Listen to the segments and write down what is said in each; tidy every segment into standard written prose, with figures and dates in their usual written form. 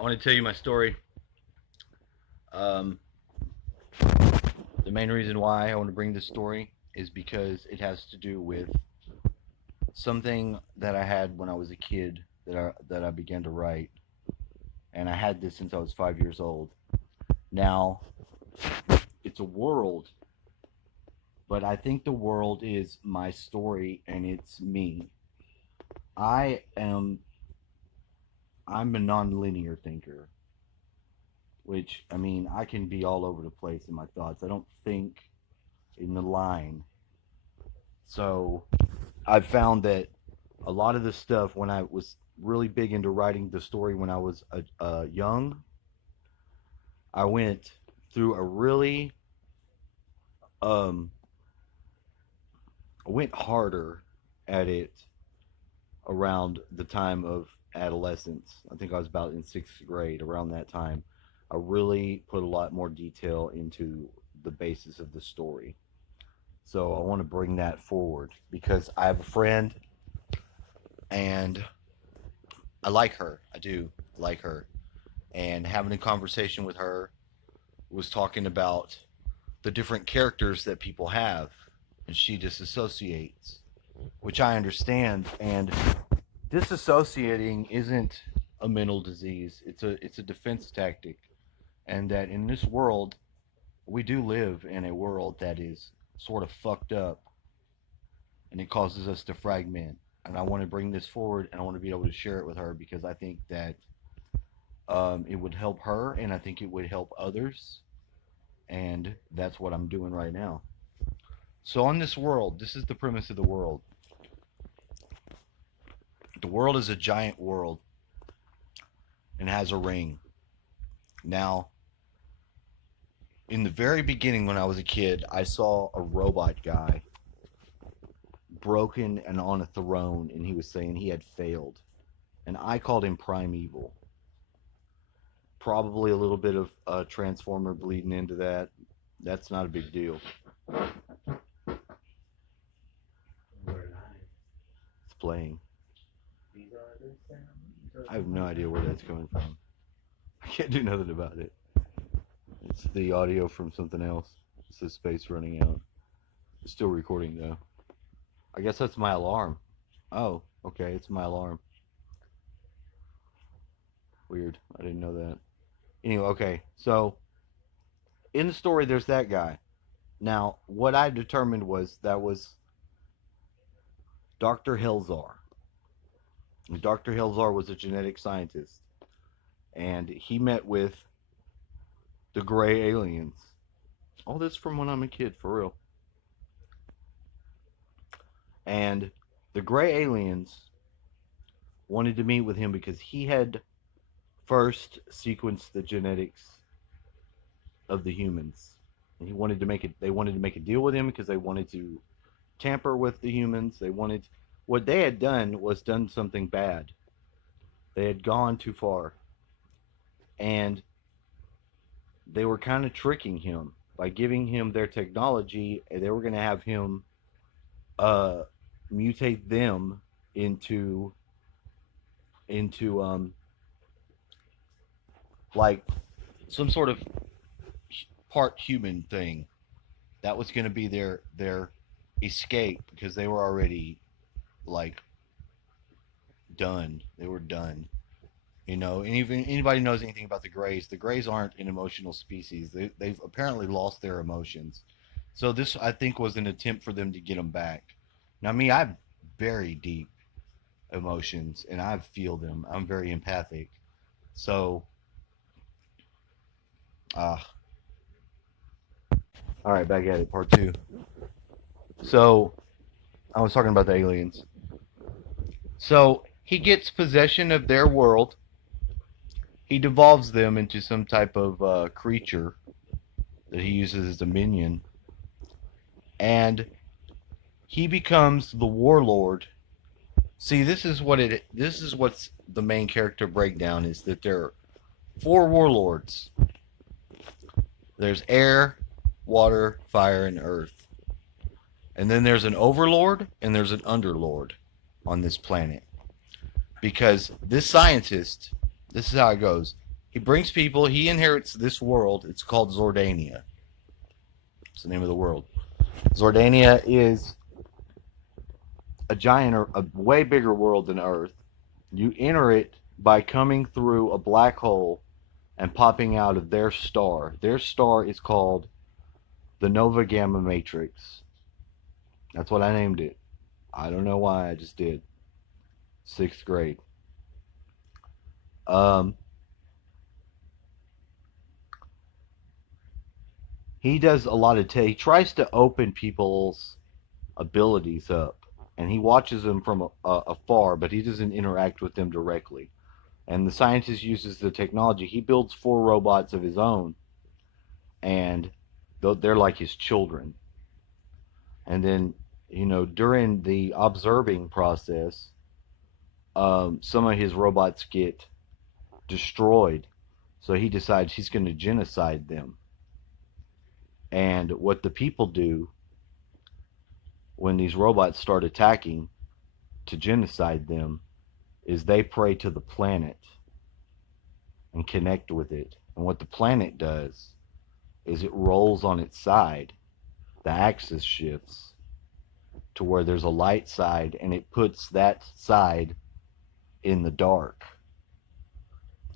I want to tell you my story. Um, the main reason why I want to bring this story is because it has to do with something that I had when I was a kid that I began to write, and I had this since I was 5 years old. Now, it's a world, but I think the world is my story and it's me. I am I'm a non-linear thinker, which I mean I can be all over the place in my thoughts. I don't think in the line. So I've found that a lot of the stuff when I was really big into writing the story when I was young, I went through a really um I went harder at it around the time of adolescence. I think I was about in sixth grade around that time. I really put a lot more detail into the basis of the story. So I want to bring that forward because I have a friend and I like her. I do like her. And having a conversation with her was talking about the different characters that people have. And she disassociates, which I understand. And disassociating isn't a mental disease. It's a defense tactic. And that in this world, we do live in a world that is sort of fucked up and it causes us to fragment. And I want to bring this forward and I want to be able to share it with her because I think that it would help her and I think it would help others. And that's what I'm doing right now. So, on this world, this is the premise of the world. The world is a giant world and has a ring. Now, in the very beginning when I was a kid, I saw a robot guy broken and on a throne, and he was saying he had failed. And I called him Primeval. Probably a little bit of Transformer bleeding into that. That's not a big deal. It's playing. I have no idea where that's coming from. I can't do nothing about it. It's the audio from something else. It says space running out. It's still recording though. I guess that's my alarm. Oh, okay, it's my alarm. Weird. I didn't know that. Anyway, okay, so in the story there's that guy. Now, what I determined was that was Dr. Helzar. Dr. Helzar was a genetic scientist, and he met with the gray aliens. All this from when I'm a kid, for real. And the gray aliens wanted to meet with him because he had first sequenced the genetics of the humans. And he wanted to make it. They wanted to make a deal with him because they wanted to tamper with the humans. They wanted what they had done was done something bad. They had gone too far, and they were kind of tricking him by giving him their technology. And they were going to have him mutate them into like some sort of part human thing. That was going to be their escape because they were already like done. They were done. You know, and even anybody knows anything about the Greys aren't an emotional species. They've apparently lost their emotions. So this, I think, was an attempt for them to get them back. Now, me, I have very deep emotions, and I feel them. I'm very empathic. So, uh, all right, back at it, part two. So, I was talking about the aliens. So, he gets possession of their world. He devolves them into some type of creature that he uses as a minion. And he becomes the warlord. See, this is what's the main character breakdown is that there are four warlords. There's air, water, fire, and earth. And then there's an overlord and there's an underlord on this planet. Because this scientist, this is how it goes. He brings people. He inherits this world. It's called Zordania. It's the name of the world. Zordania is a giant, or a way bigger world than Earth. You enter it by coming through a black hole and popping out of their star. Their star is called the Nova Gamma Matrix. That's what I named it. I don't know why, I just did. 6th grade. He does a lot of he tries to open people's abilities up, and he watches them from afar, but he doesn't interact with them directly. And the scientist uses the technology. He builds 4 robots of his own, and they're like his children. And then, during the observing process, some of his robots get destroyed. So he decides he's going to genocide them. And what the people do when these robots start attacking to genocide them is they pray to the planet and connect with it. And what the planet does is it rolls on its side. The axis shifts to where there's a light side, and it puts that side in the dark.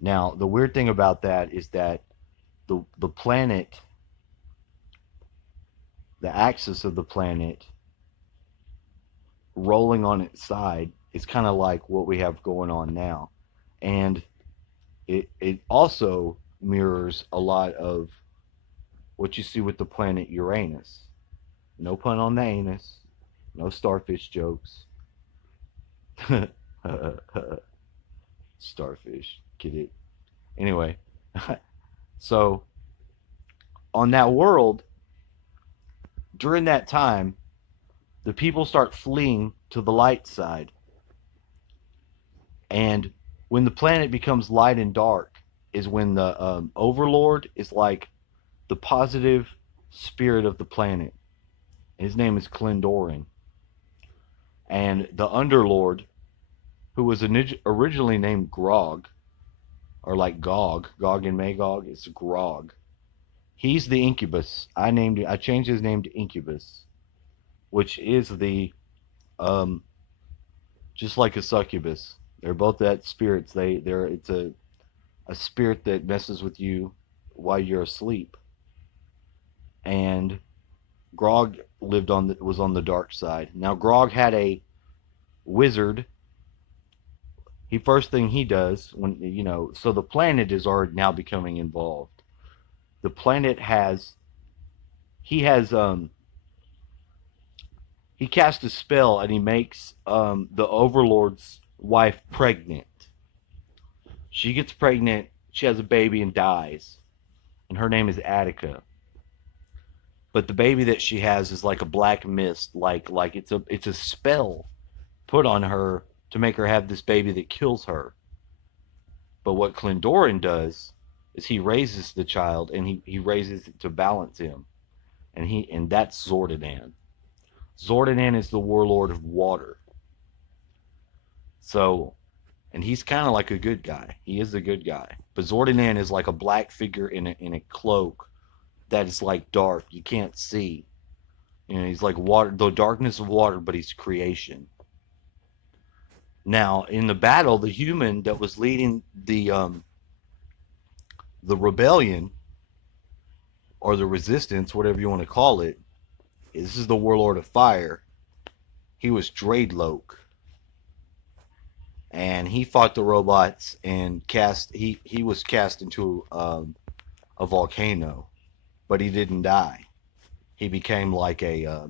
Now, the weird thing about that is that the planet, the axis of the planet rolling on its side is kind of like what we have going on now. And it also mirrors a lot of what you see with the planet Uranus. No pun on the anus. No starfish jokes. Starfish. Get it? Anyway. So, on that world, during that time, the people start fleeing to the light side. And when the planet becomes light and dark is when the overlord is like the positive spirit of the planet. His name is Klindorin. And the underlord, who was originally named Grog, or like Gog and Magog, is Grog. He's the Incubus. I changed his name to Incubus, which is the just like a succubus. They're both that spirits. It's a spirit that messes with you while you're asleep. And Grog was on the dark side. Now Grog had a wizard. First thing he does so the planet is already now becoming involved. The planet he casts a spell, and he makes the overlord's wife pregnant. She gets pregnant, she has a baby and dies. And her name is Attica. But the baby that she has is like a black mist, like it's a spell put on her to make her have this baby that kills her. But what Klindorin does is he raises the child, and he raises it to balance him. And that's Zordinan. Zordinan is the warlord of water. So, and he's kind of like a good guy. He is a good guy. But Zordinan is like a black figure in a cloak that is like dark. You can't see. He's like water, the darkness of water, but he's creation. Now, in the battle, the human that was leading the rebellion, or the resistance, whatever you want to call it, this is the warlord of fire. He was Dreidloc. And he fought the robots and he was cast into a volcano, but he didn't die. He became like a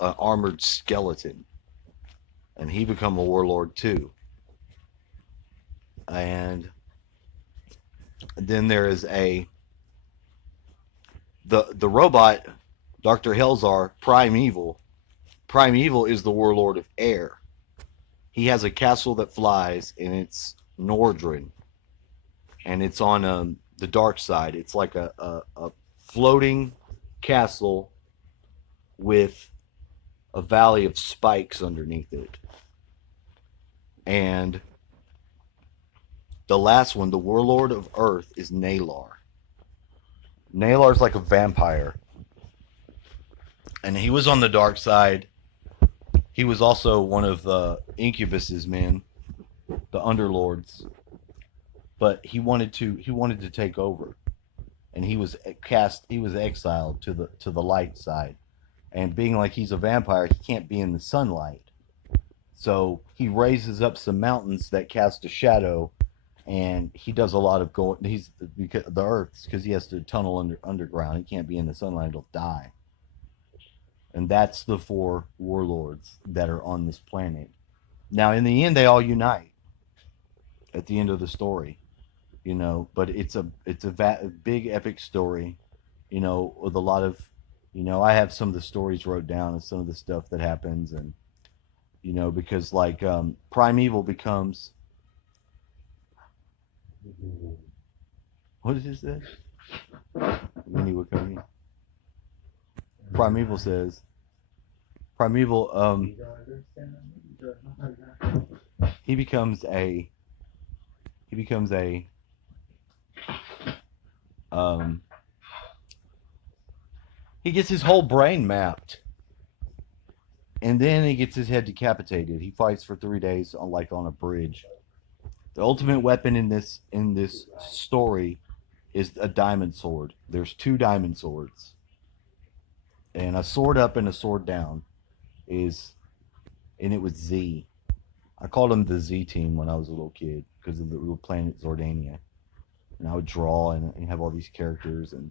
armored skeleton, and he became a warlord too. And then there is the robot, Dr. Helzar, Primeval. Primeval is the warlord of air. He has a castle that flies, and it's Nordrin. And it's on the dark side. It's like a floating castle with a valley of spikes underneath it. And The last one, the warlord of Earth, is Neighlare. Naylar's like a vampire, and he was on the dark side. He was also one of Incubus's men, the underlords. But he wanted to take over, and he was exiled to the light side. And being like he's a vampire, he can't be in the sunlight. So he raises up some mountains that cast a shadow, and he does a lot of going. He's because the Earth's because he has to tunnel underground. He can't be in the sunlight; he'll die. And that's the four warlords that are on this planet. Now, in the end, they all unite at the end of the story, But it's a big epic story, with a lot of, I have some of the stories wrote down and some of the stuff that happens, and because like Primeval becomes. What is this? When he would come in. Primeval says. Primeval. He becomes a. He becomes a. He gets his whole brain mapped, and then he gets his head decapitated. He fights for 3 days on a bridge. The ultimate weapon in this story is a diamond sword. There's 2 diamond swords, and a sword up and a sword down and it was Z. I called them the Z team when I was a little kid because of the little planet Zordania, and I would draw and have all these characters, and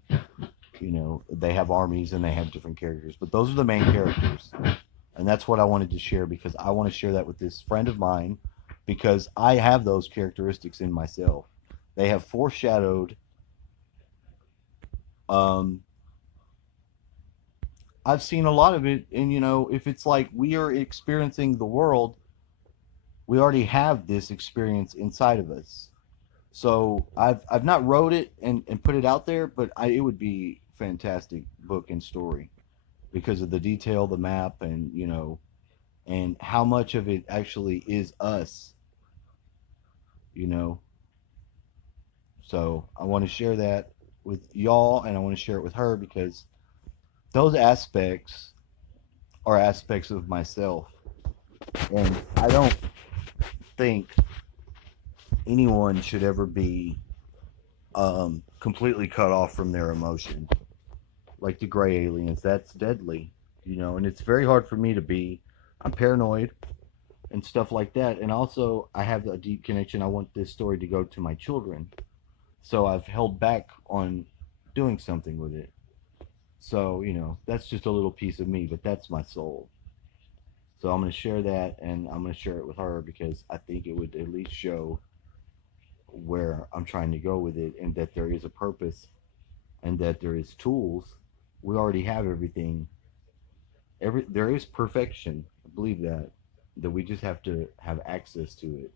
they have armies and they have different characters, but those are the main characters, and that's what I wanted to share because I want to share that with this friend of mine. Because I have those characteristics in myself. They have foreshadowed. I've seen a lot of it, and if it's like we are experiencing the world, we already have this experience inside of us. So I've not wrote it and put it out there, but it would be fantastic book and story because of the detail, the map, and how much of it actually is us. So I want to share that with y'all, and I want to share it with her because those aspects are aspects of myself, and I don't think anyone should ever be completely cut off from their emotion, like the gray aliens. That's deadly, and it's very hard for me to be. I'm paranoid and stuff like that, and also I have a deep connection. I want this story to go to my children, so I've held back on doing something with it. So that's just a little piece of me, but that's my soul. So I'm going to share that, and I'm going to share it with her because I think it would at least show where I'm trying to go with it, and that there is a purpose, and that there is tools. We already have everything. There is perfection. I believe that we just have to have access to it.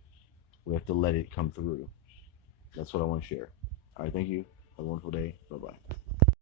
We have to let it come through. That's what I want to share. All right, thank you. Have a wonderful day. Bye-bye.